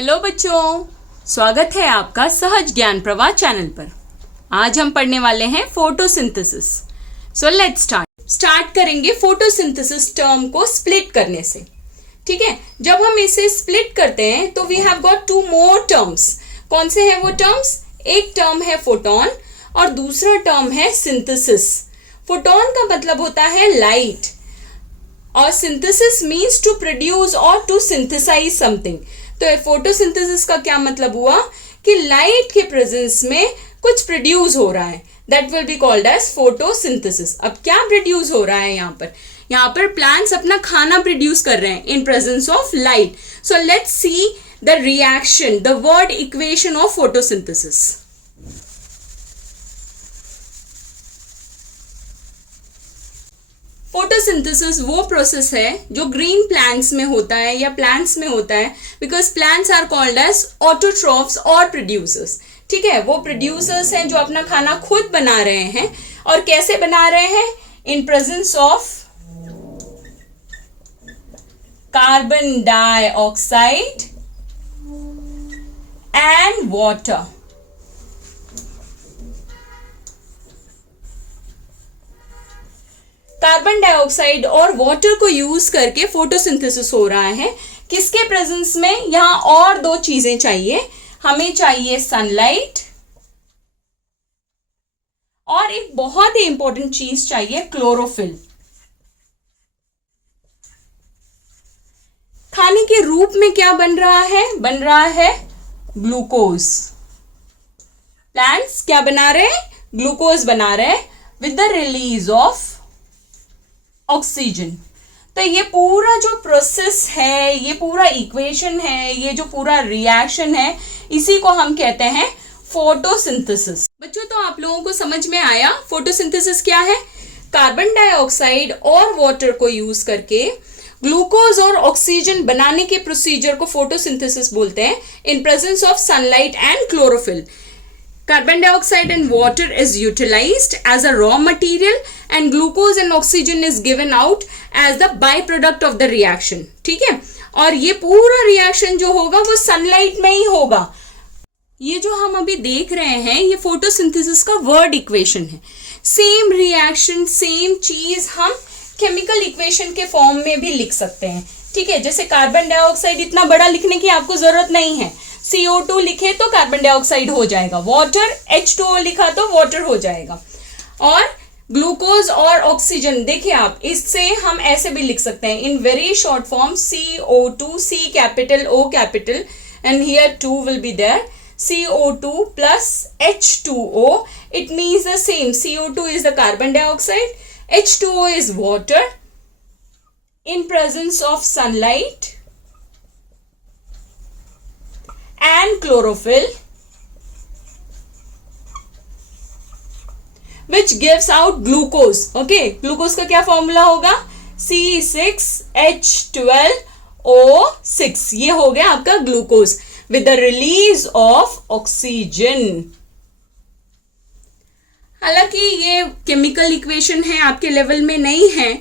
Hello बच्चों, स्वागत है आपका सहज ज्ञान प्रवाह चैनल पर। आज हम पढ़ने वाले हैं फोटोसिंथेसिस। सो लेट्स स्टार्ट करेंगे फोटोसिंथेसिस टर्म को स्प्लिट करने से। ठीक है, जब हम इसे स्प्लिट करते हैं तो we have got two more terms. कौन से हैं वो टर्म्स? एक टर्म है फोटोन और दूसरा टर्म है सिंथेसिस। फोटोन का मतलब होता है लाइट और सिंथेसिस मीन्स टू प्रोड्यूस और टू सिंथेसाइज समथिंग। तो फोटोसिंथेसिस का क्या मतलब हुआ कि लाइट के प्रेजेंस में कुछ प्रोड्यूस हो रहा है, that will be called as photosynthesis. अब क्या प्रोड्यूस हो रहा है यहाँ पर प्लांट्स अपना खाना प्रोड्यूस कर रहे हैं in presence of light. So let's see the reaction, the word equation of photosynthesis. Photosynthesis वो प्रोसेस है जो ग्रीन प्लांट्स में होता है या प्लांट्स में होता है, because plants are called as autotrophs और प्रोड्यूसर्स। ठीक है, वो प्रोड्यूसर्स हैं जो अपना खाना खुद बना रहे हैं। और कैसे बना रहे हैं? In presence of carbon dioxide and water. Carbon dioxide और वाटर को यूज करके फोटोसिंथेसिस हो रहा है। किसके प्रेजेंस में? यहां और दो चीजें चाहिए। हमें चाहिए सनलाइट और एक बहुत ही इंपॉर्टेंट चीज चाहिए क्लोरोफिल। खाने के रूप में क्या बन रहा है? बन रहा है ग्लूकोज। प्लांट्स क्या बना रहे हैं? ग्लूकोज बना रहे हैं with the release of oxygen. तो ये पूरा जो प्रोसेस है, ये पूरा इक्वेशन है, ये जो पूरा रिएक्शन है, इसी को हम कहते हैं फोटोसिंथेसिस। बच्चों, तो आप लोगों को समझ में आया फोटोसिंथेसिस क्या है? कार्बन डाइऑक्साइड और वाटर को यूज करके ग्लूकोज और ऑक्सीजन बनाने के प्रोसीजर को फोटोसिंथेसिस बोलते हैं in presence of sunlight and chlorophyll. Carbon dioxide and water is utilized as a raw material and glucose and oxygen is given out as the byproduct of the reaction. ठीक है, और ये पूरा reaction जो होगा वो सनलाइट में ही होगा। ये जो हम अभी देख रहे हैं ये फोटोसिंथेसिस का वर्ड इक्वेशन है। सेम रिएक्शन, सेम चीज हम केमिकल इक्वेशन के फॉर्म में भी लिख सकते हैं। ठीक है, जैसे कार्बन डाइऑक्साइड इतना बड़ा लिखने की आपको जरूरत नहीं है। CO2 लिखे तो कार्बन डाइऑक्साइड हो जाएगा, वाटर H2O लिखा तो वाटर हो जाएगा। और ग्लूकोज और ऑक्सीजन देखिए आप, इससे हम ऐसे भी लिख सकते हैं in very short form CO2, C capital O capital and here 2 will be there, CO2 plus H2O. It means the same. CO2 is the carbon dioxide, H2O is water in presence of sunlight and chlorophyll, which gives out glucose. Okay, glucose का क्या formula होगा? C6H12O6। ये हो गया आपका glucose with the release of oxygen. हालांकि ये chemical equation है, आपके लेवल में नहीं है,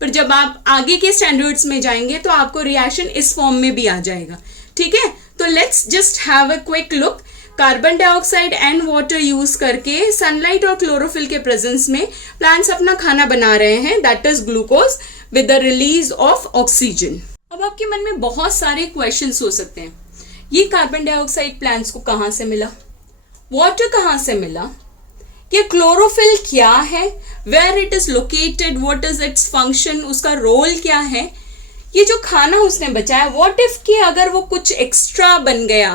पर जब आप आगे के स्टैंडर्ड्स में जाएंगे तो आपको रिएक्शन इस फॉर्म में भी आ जाएगा। ठीक है, तो let's just have a quick look. Carbon dioxide and water use करके सनलाइट और क्लोरोफिल के प्रेजेंस में प्लांट्स अपना खाना बना रहे हैं, that is glucose with the release of oxygen. अब आपके मन में बहुत सारे क्वेश्चंस हो सकते हैं। ये कार्बन डाइऑक्साइड प्लांट्स को कहां से मिला? वाटर कहां से मिला? ये क्लोरोफिल क्या है? Where it is located? What is its function? उसका रोल क्या है? ये जो खाना उसने बचाया, व्हाट इफ कि अगर वो कुछ एक्स्ट्रा बन गया,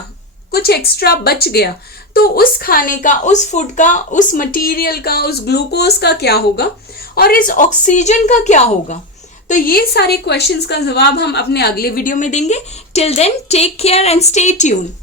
कुछ एक्स्ट्रा बच गया, तो उस खाने का, उस फूड का, उस मटेरियल का, उस ग्लूकोज का क्या होगा और इस ऑक्सीजन का क्या होगा? तो ये सारे क्वेश्चंस का जवाब हम अपने अगले वीडियो में देंगे। Till then take care and stay tune.